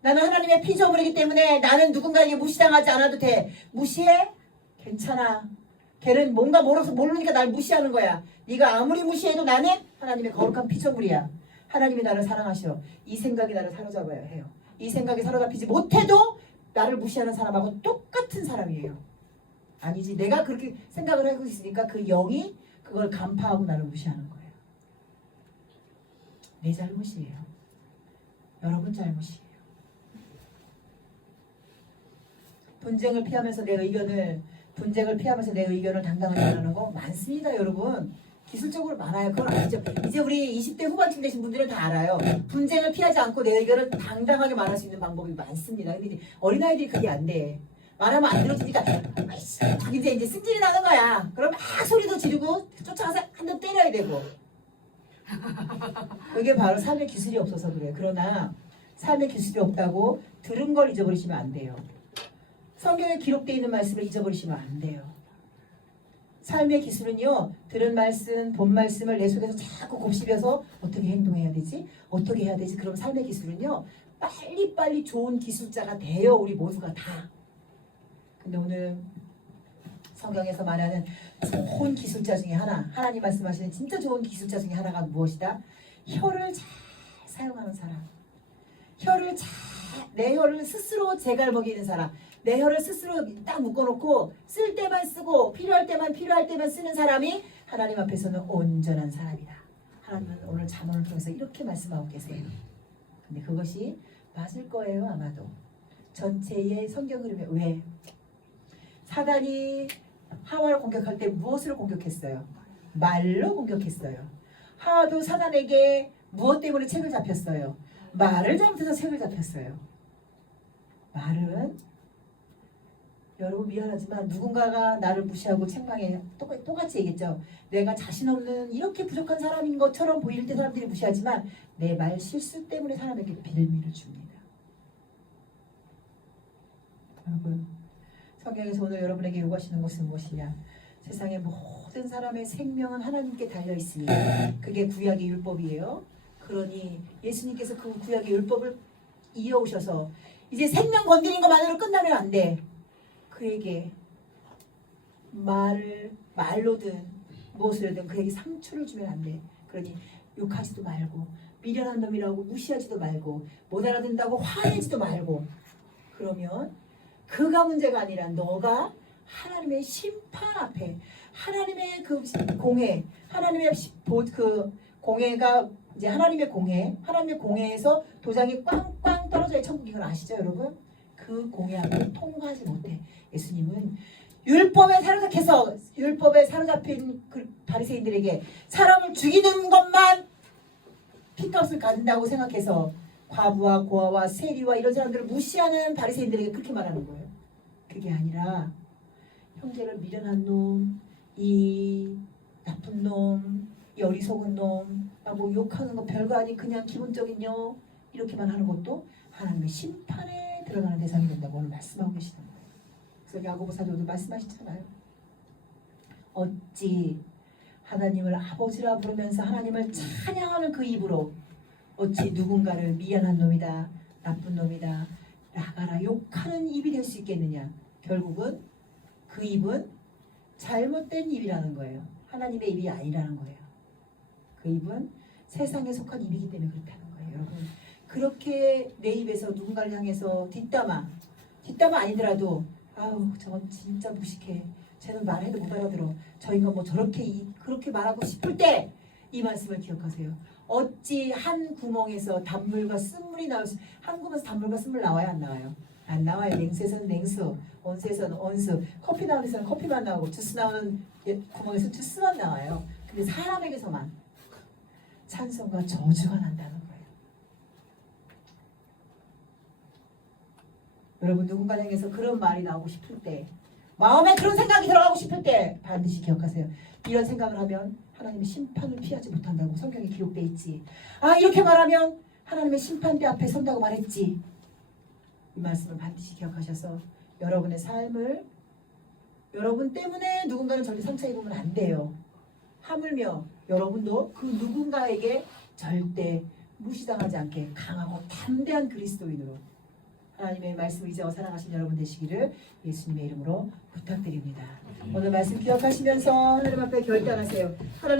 나는 하나님의 피조물이기 때문에 나는 누군가에게 무시당하지 않아도 돼. 무시해? 괜찮아. 걔는 뭔가 모르니까 날 무시하는 거야. 네가 아무리 무시해도 나는 하나님의 거룩한 피조물이야. 하나님이 나를 사랑하셔. 이 생각이 나를 사로잡아야 해요. 이 생각에 사로잡히지 못해도 나를 무시하는 사람하고 똑같은 사람이에요. 아니지. 내가 그렇게 생각을 하고 있으니까 그 영이 그걸 간파하고 나를 무시하는 거예요. 내 잘못이에요. 여러분 잘못이에요. 분쟁을 피하면서 내 의견을 당당하게 말하는 거 많습니다, 여러분. 기술적으로 많아요. 그건 아시죠? 이제 우리 20대 후반쯤 되신 분들은 다 알아요. 분쟁을 피하지 않고 내 의견을 당당하게 말할 수 있는 방법이 많습니다. 근데 어린아이들이 그게 안 돼. 말하면 안 들어주니까 이제 승질이 나는 거야. 그럼 막 소리도 지르고 쫓아가서 한 대 때려야 되고. 그게 바로 삶의 기술이 없어서 그래요. 그러나 삶의 기술이 없다고 들은 걸 잊어버리시면 안 돼요. 성경에 기록되어 있는 말씀을 잊어버리시면 안 돼요. 삶의 기술은요, 들은 말씀, 본 말씀을 내 속에서 자꾸 곱씹어서 어떻게 행동해야 되지? 어떻게 해야 되지? 그럼 삶의 기술은요, 빨리빨리 좋은 기술자가 돼요, 우리 모두가 다. 근데 오늘 성경에서 말하는 좋은 기술자 중에 하나, 하나님 말씀하시는 진짜 좋은 기술자 중에 하나가 무엇이다? 혀를 잘 사용하는 사람. 내 혀를 스스로 제갈 먹이는 사람. 내 혀를 스스로 딱 묶어놓고 쓸 때만 쓰고 필요할 때만 쓰는 사람이 하나님 앞에서는 온전한 사람이다. 하나님은 오늘 잠언을 통해서 이렇게 말씀하고 계세요. 근데 그것이 맞을 거예요, 아마도. 전체의 성경 흐름에 왜? 사단이 하와를 공격할 때 무엇을 공격했어요? 말로 공격했어요. 하와도 사단에게 무엇 때문에 책을 잡혔어요? 말을 잘못해서 책을 잡혔어요. 말은 여러분 미안하지만 누군가가 나를 무시하고 책망해 똑같이 얘기했죠. 내가 자신 없는 이렇게 부족한 사람인 것처럼 보일 때 사람들이 무시하지만 내 말 실수 때문에 사람에게 빌미를 줍니다. 여러분 성경에서 오늘 여러분에게 요구하시는 것은 무엇이냐? 세상의 모든 사람의 생명은 하나님께 달려있으니 그게 구약의 율법이에요. 그러니 예수님께서 그 구약의 율법을 이어오셔서 이제 생명 건드린 것만으로 끝나면 안 돼. 그에게 말로든 무엇으로든 그에게 상처를 주면 안 돼. 그러니 욕하지도 말고 미련한 놈이라고 무시하지도 말고 못 알아듣는다고 화내지도 말고. 그러면 그가 문제가 아니라 너가 하나님의 심판 앞에 하나님의 그 공회, 하나님의 그 공회가 이제 하나님의 공회에서 도장이 꽝꽝 떨어져야 천국인 걸 아시죠, 여러분? 그 공회 앞에 통과하지 못해. 예수님은 율법에 사로잡힌 그 바리새인들에게 사람을 죽이는 것만 핏값을 갖는다고 생각해서 과부와 고아와 세리와 이런 사람들을 무시하는 바리새인들에게 그렇게 말하는 거예요. 그게 아니라 형제를 미련한 놈, 이 나쁜 놈, 이 어리석은 놈, 뭐 욕하는 거 별거 아닌 그냥 기본적인요 이렇게만 하는 것도 하나님의 심판에 들어가는 대상이 된다고 오늘 말씀하고 계시는 거예요. 그래서 야고보 사도도 말씀하시잖아요. 어찌 하나님을 아버지라 부르면서 하나님을 찬양하는 그 입으로 어찌 누군가를 미련한 놈이다, 나쁜 놈이다, 나가라 욕하는 입이 될 수 있겠느냐. 결국은 그 입은 잘못된 입이라는 거예요. 하나님의 입이 아니라는 거예요. 그 입은 세상에 속한 입이기 때문에 그렇다는 거예요. 여러분 그렇게 내 입에서 누군가를 향해서 뒷담화 아니더라도 아우 저건 진짜 무식해. 쟤는 말해도 못 알아들어. 저 인간 뭐 저렇게 그렇게 말하고 싶을 때 이 말씀을 기억하세요. 어찌 한 구멍에서 단물과 쓴물이 나올 수, 한 구멍에서 단물과 쓴물 나와요, 안 나와요? 안 나와요. 냉수에서는 냉수, 온수에서는 온수, 커피 나오는 데서는 커피만 나오고 주스 나오는 구멍에서 주스만 나와요. 근데 사람에게서만 찬송과 저주가 난다는 거예요. 여러분 누군가 향해서 그런 말이 나오고 싶을 때, 마음에 그런 생각이 들어가고 싶을 때 반드시 기억하세요. 이런 생각을 하면 하나님의 심판을 피하지 못한다고 성경에 기록돼 있지. 아 이렇게 말하면 하나님의 심판대 앞에 선다고 말했지. 이 말씀을 반드시 기억하셔서 여러분의 삶을 여러분 때문에 누군가를 절대 상처 입으면 안 돼요. 하물며 여러분도 그 누군가에게 절대 무시당하지 않게 강하고 담대한 그리스도인으로 하나님의 말씀을 이제와 살아가신 여러분 되시기를 예수님의 이름으로 부탁드립니다. 오늘 말씀 기억하시면서 하나님 앞에 결단하세요. 하나님